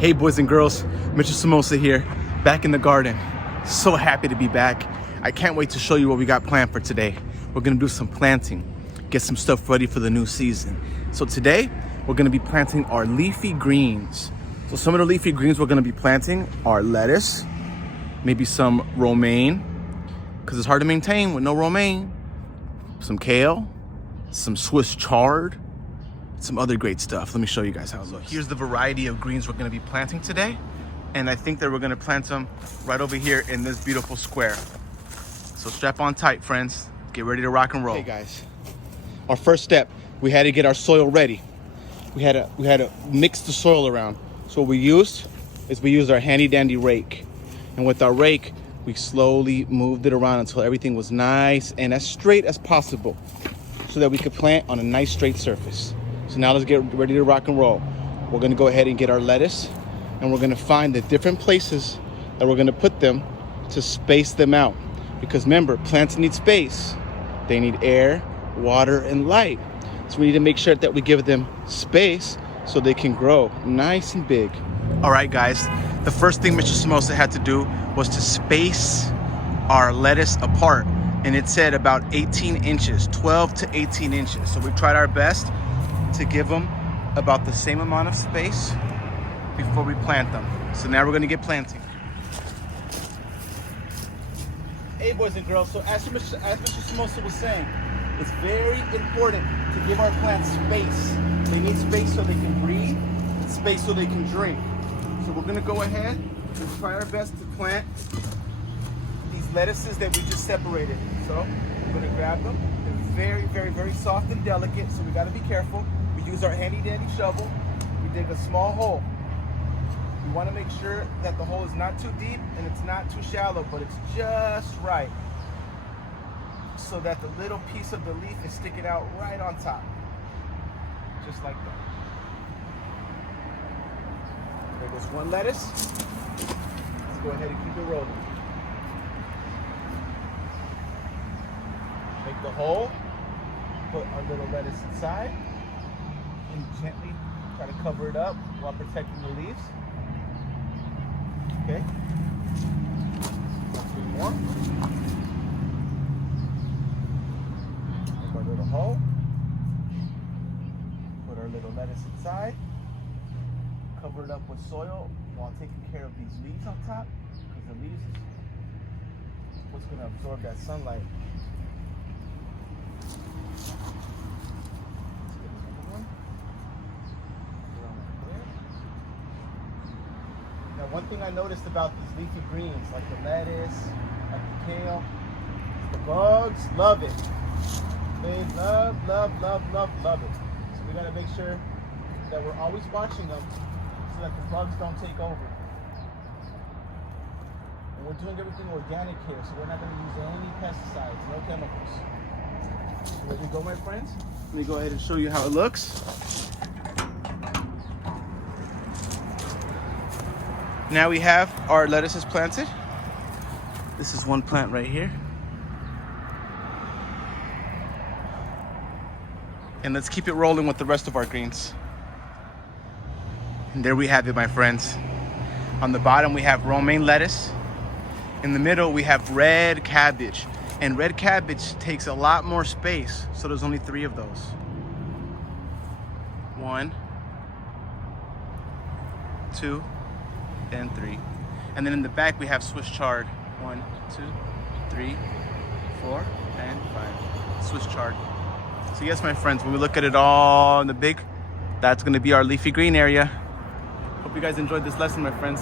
Hey boys and girls, Mr. Samosa here, back in the garden. So happy to be back. I can't wait to show you what we got planned for today. We're gonna do some planting, get some stuff ready for the new season. So today, we're gonna be planting our leafy greens. So some of the leafy greens we're gonna be planting are lettuce, maybe some romaine, because it's hard to maintain with no romaine, some kale, some Swiss chard, some other great stuff. Let me show you guys how it looks. Here's the variety of greens we're gonna be planting today. And I think that we're gonna plant them right over here in this beautiful square. So strap on tight, friends. Get ready to rock and roll. Hey guys, our first step, we had to get our soil ready. We had to mix the soil around. So what we used our handy dandy rake. And with our rake, we slowly moved it around until everything was nice and as straight as possible so that we could plant on a nice straight surface. So now let's get ready to rock and roll. We're gonna go ahead and get our lettuce and we're gonna find the different places that we're gonna put them to space them out. Because remember, plants need space. They need air, water, and light. So we need to make sure that we give them space so they can grow nice and big. All right, guys, the first thing Mr. Samosa had to do was to space our lettuce apart. And it said about 18 inches, 12 to 18 inches. So we tried our best to give them about the same amount of space before we plant them. So now we're gonna get planting. Hey boys and girls, so as Mr. Samosa was saying, it's very important to give our plants space. They need space so they can breathe, and space so they can drink. So we're gonna go ahead and try our best to plant these lettuces that we just separated. So we're gonna grab them. They're very, very, very soft and delicate, so we gotta be careful. We use our handy dandy shovel. We dig a small hole. We want to make sure that the hole is not too deep and it's not too shallow, but it's just right so that the little piece of the leaf is sticking out right on top, just like that. There goes one lettuce. Let's go ahead and keep it rolling. Make the hole, put our little lettuce inside, and gently try to cover it up while protecting the leaves. Okay. Let's do more. Make our little hole. Put our little lettuce inside. Cover it up with soil while taking care of these leaves on top, because the leaves is what's going to absorb that sunlight. Now, one thing I noticed about these leafy greens, like the lettuce, like the kale, the bugs love it. They love it. So we gotta make sure that we're always watching them so that the bugs don't take over. And we're doing everything organic here, so we're not gonna use any pesticides, no chemicals. So there we go, my friends. Let me go ahead and show you how it looks. Now we have our lettuces planted. This is one plant right here. And let's keep it rolling with the rest of our greens. And there we have it, my friends. On the bottom, we have romaine lettuce. In the middle, we have red cabbage. And red cabbage takes a lot more space, so there's only 3 of those. 1, 2, and 3. And then in the back we have Swiss chard. 1, 2, 3, 4, and 5. Swiss chard. So yes, my friends, when we look at it all in the big, that's gonna be our leafy green area. Hope you guys enjoyed this lesson, my friends.